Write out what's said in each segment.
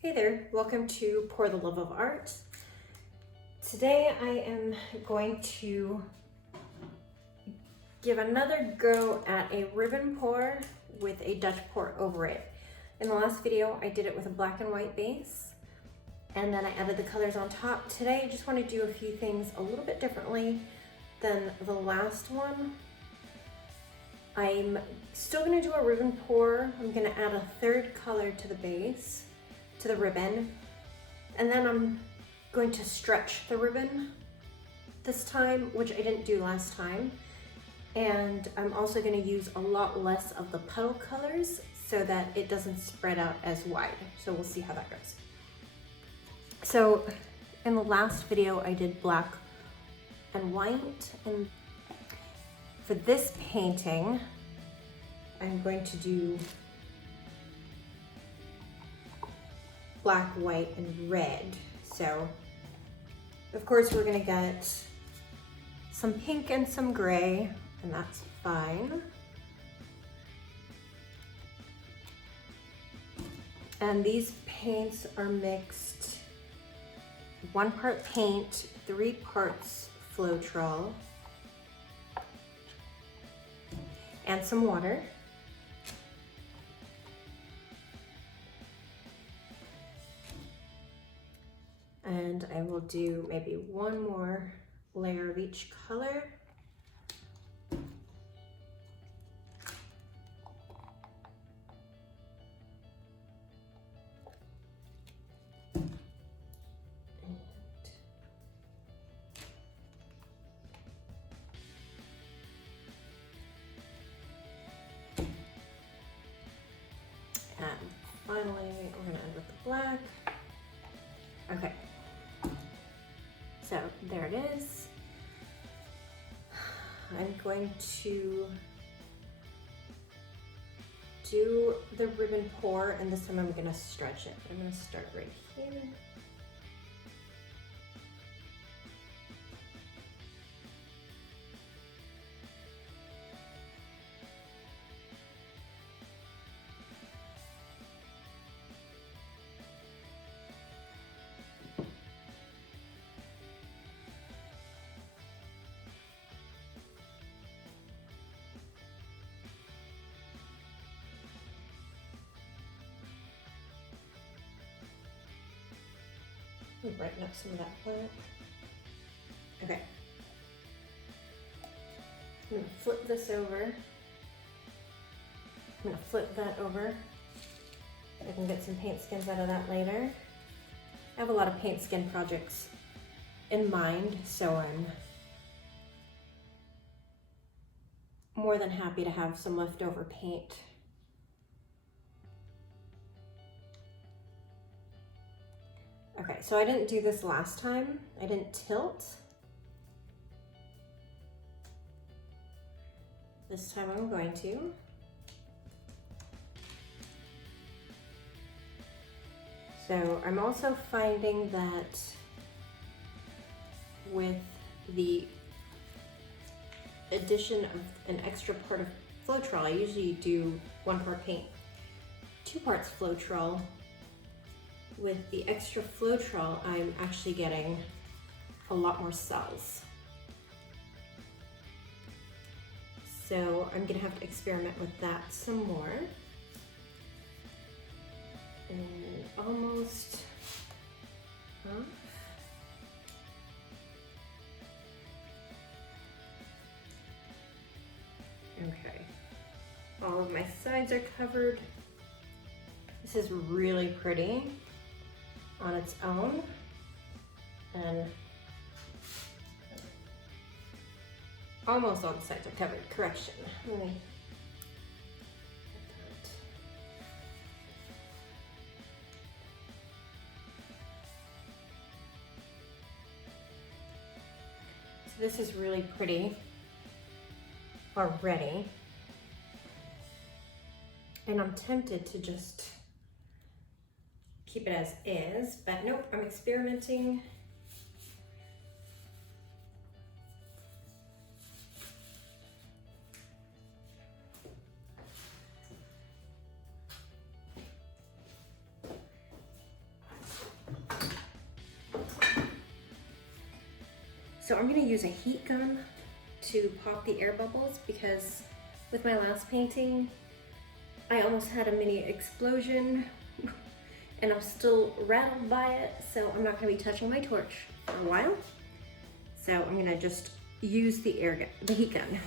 Hey there, welcome to Pour the Love of Art. Today I am going to give another go at a ribbon pour with a Dutch pour over it. In the last video I did it with a black and white base and then I added the colors on top. Today I just want to do a few things a little bit differently than the last one. I'm still going to do a ribbon pour. I'm going to add a third color to the base, to the ribbon, and then I'm going to stretch the ribbon this time, which I didn't do last time. And I'm also going to use a lot less of the petal colors so that it doesn't spread out as wide. So we'll see how that goes. So in the last video I did black and white, and for this painting I'm going to do black, white, and red. So of course we're gonna get some pink and some gray, and that's fine. And these paints are mixed 1 part paint, 3 parts Floetrol, and some water. And I will do maybe 1 more layer of each color. And finally, we're gonna end with the black. Okay. So there it is. I'm going to do the ribbon pour, and this time I'm gonna stretch it. I'm gonna start right here. Brighten up some of that black. Okay. I'm gonna flip this over. I'm gonna flip that over. I can get some paint skins out of that later. I have a lot of paint skin projects in mind, so I'm more than happy to have some leftover paint. Okay, so I didn't do this last time. I didn't tilt. This time I'm going to. So I'm also finding that with the addition of an extra part of Floetrol, I usually do 1 part paint, 2 parts Floetrol. With the extra Floetrol, I'm actually getting a lot more cells. So I'm gonna have to experiment with that some more. And almost off. Okay, all of my sides are covered. This is really pretty on its own, and almost all the sides are covered. Correction. Let me so this is really pretty already, and I'm tempted to just keep it as is, but nope, I'm experimenting. So I'm gonna use a heat gun to pop the air bubbles because with my last painting, I almost had a mini explosion and I'm still rattled by it. So I'm not gonna be touching my torch for a while. So I'm gonna just use the heat gun.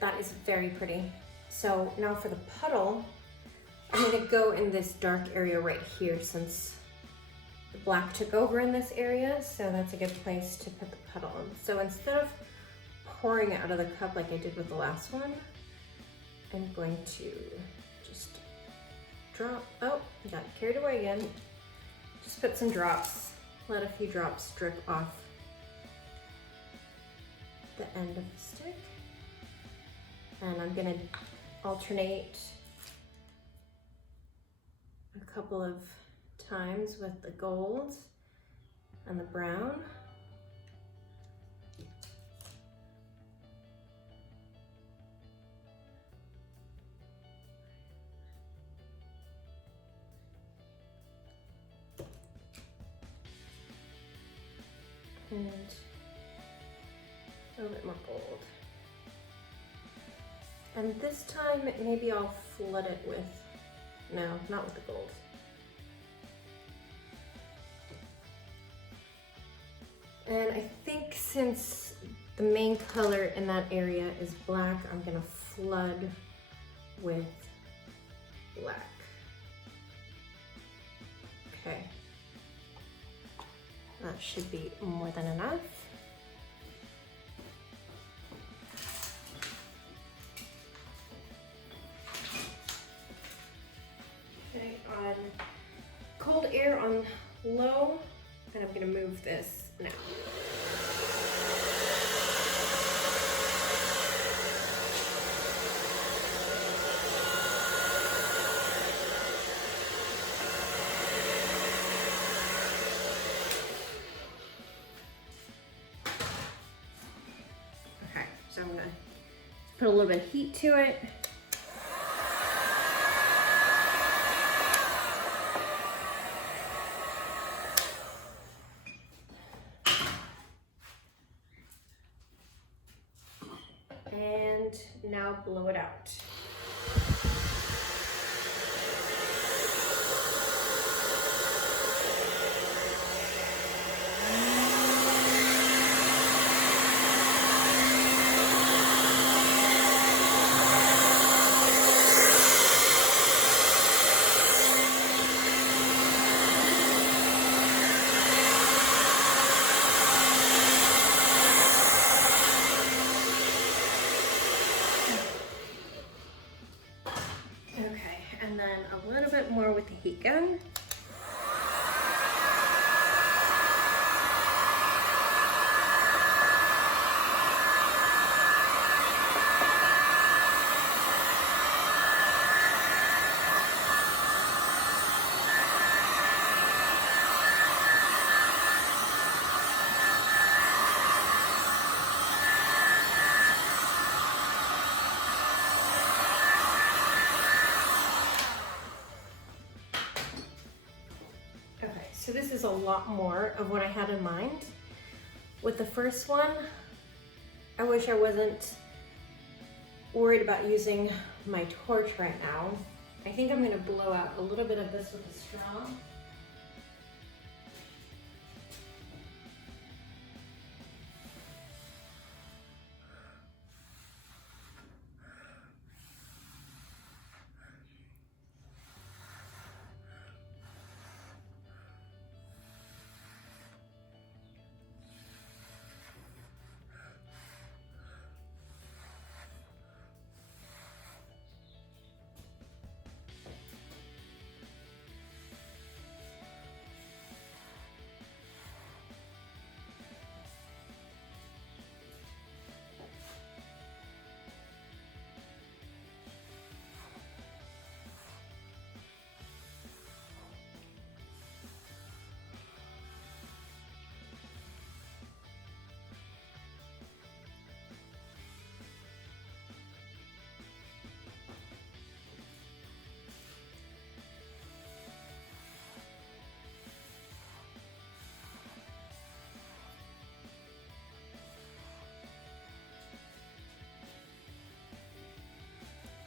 That is very pretty. So now for the puddle, I'm gonna go in this dark area right here since the black took over in this area, so that's a good place to put the puddle in. So instead of pouring out of the cup like I did with the last one, I'm going to just drop, oh, got carried away again. Just put some drops, let a few drops drip off the end of the stick. And I'm gonna alternate a couple of times with the gold and the brown. And a little bit more gold. And this time, maybe I'll flood it with, no, not with the gold. And I think since the main color in that area is black, I'm gonna flood with black. Okay. That should be more than enough. Okay, on cold air on low, and I'm gonna move this now. Okay, so I'm gonna put a little bit of heat to it. And now blow it out. Okay, and then a little bit more with the heat gun. So this is a lot more of what I had in mind. With the first one, I wish I wasn't worried about using my torch right now. I think I'm gonna blow out a little bit of this with a straw.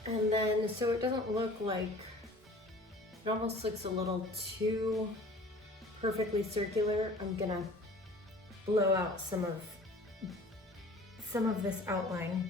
And then, so it doesn't look like, it almost looks a little too perfectly circular, I'm gonna blow out some of this outline.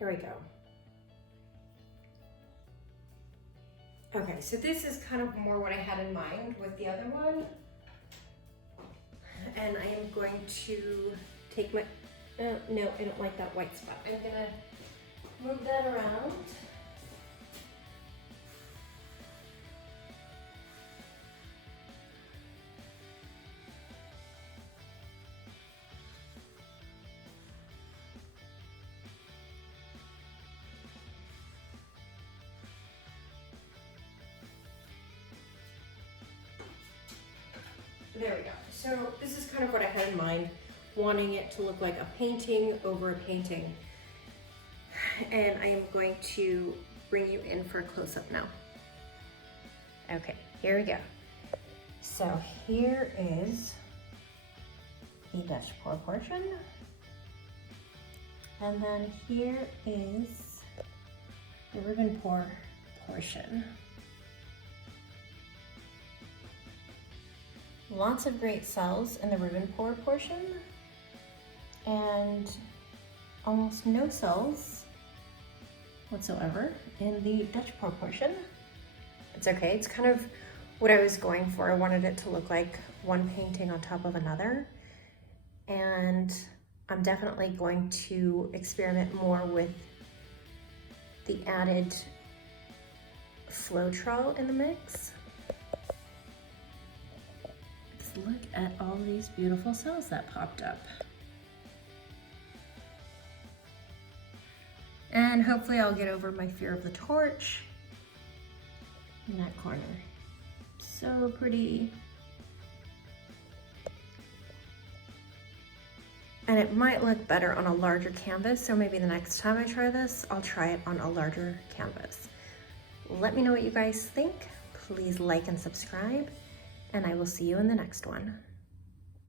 There we go. Okay, so this is kind of more what I had in mind with the other one. And I am going to take my, no, I don't like that white spot. I'm gonna move that around. There we go. So this is kind of what I had in mind, wanting it to look like a painting over a painting. And I am going to bring you in for a close-up now. Okay, here we go. So here is the Dutch pour portion. And then here is the ribbon pour portion. Lots of great cells in the ribbon pour portion and almost no cells whatsoever in the Dutch pour portion. It's okay, it's kind of what I was going for. I wanted it to look like one painting on top of another, and I'm definitely going to experiment more with the added Floetrol in the mix. Look at all these beautiful cells that popped up. And hopefully I'll get over my fear of the torch in that corner. So pretty. And it might look better on a larger canvas, so maybe the next time I try this, I'll try it on a larger canvas. Let me know what you guys think. Please like and subscribe, and I will see you in the next one.